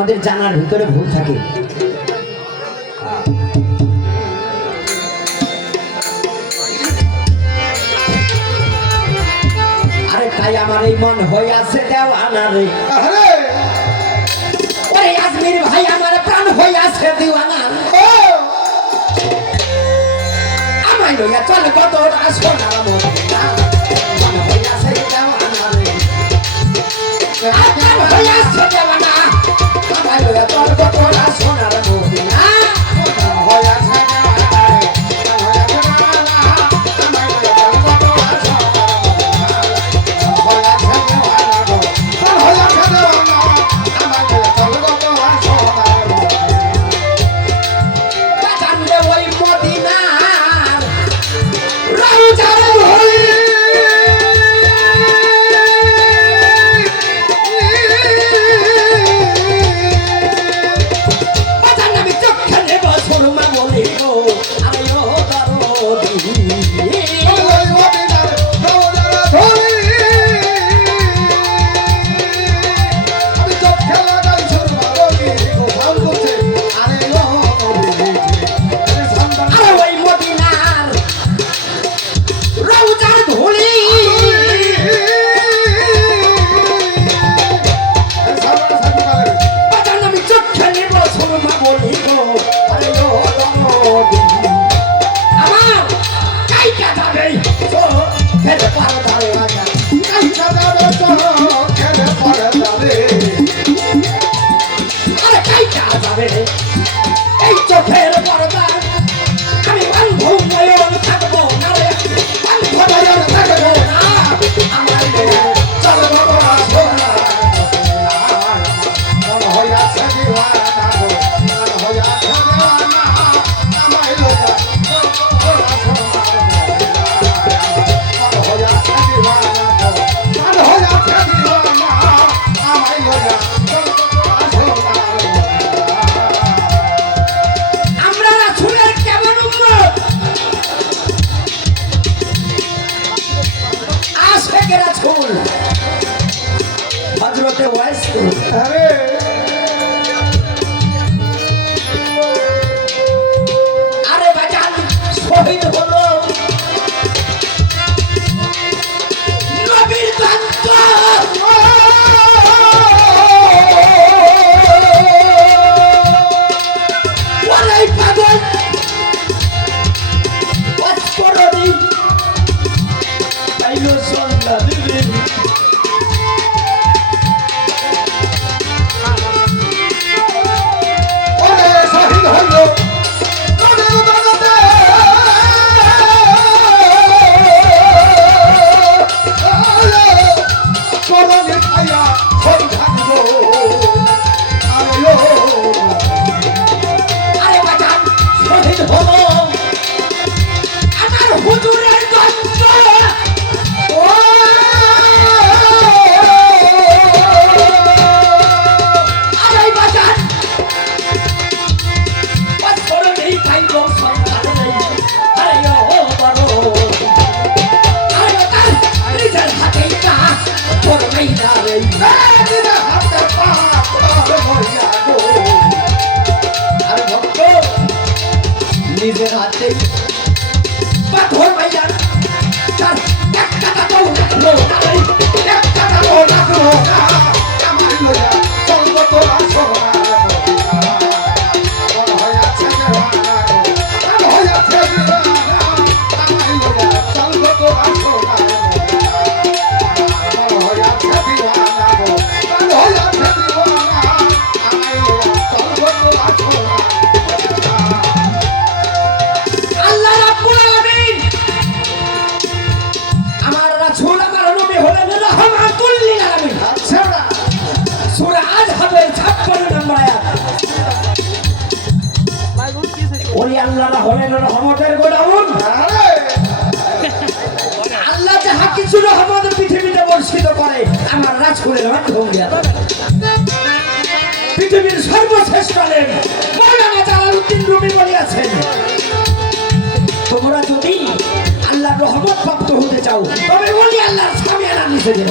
আমাদের জানার ভিতরে ভুল থাকে। আরে তাই আমার এই মন হয়ে আছে দেওয়ানা রে। ওরে আজমির ভাই আমার প্রাণ হয়ে আছে দিওয়ানা আমায় লইয়া চল কত সোনার মন হয়ে আছে দেওয়ানা রে। আমার হয়ে আছে দেওয়ানা। সোনার নিজের হাতে। পাথর ভাইয়া তার একটা টাকাও রাখল না রে, একটা রাখল ওই আল্লাহরা হলেন রহমতের গোডাউন। আল্লাহ যাহা কিছু রহমত পৃথিবীতে বর্ষিত করে আমার রাসূলের মাধ্যম পৃথিবীর সর্বশ্রেষ্ঠ আলেম মৌলানা জালালউদ্দিন রুমি বলিয়াছেন তোমরা যদি আল্লাহর রহমত প্রাপ্ত হতে চাও তবে বলি আল্লাহর স্বামী আনা নিচে দেব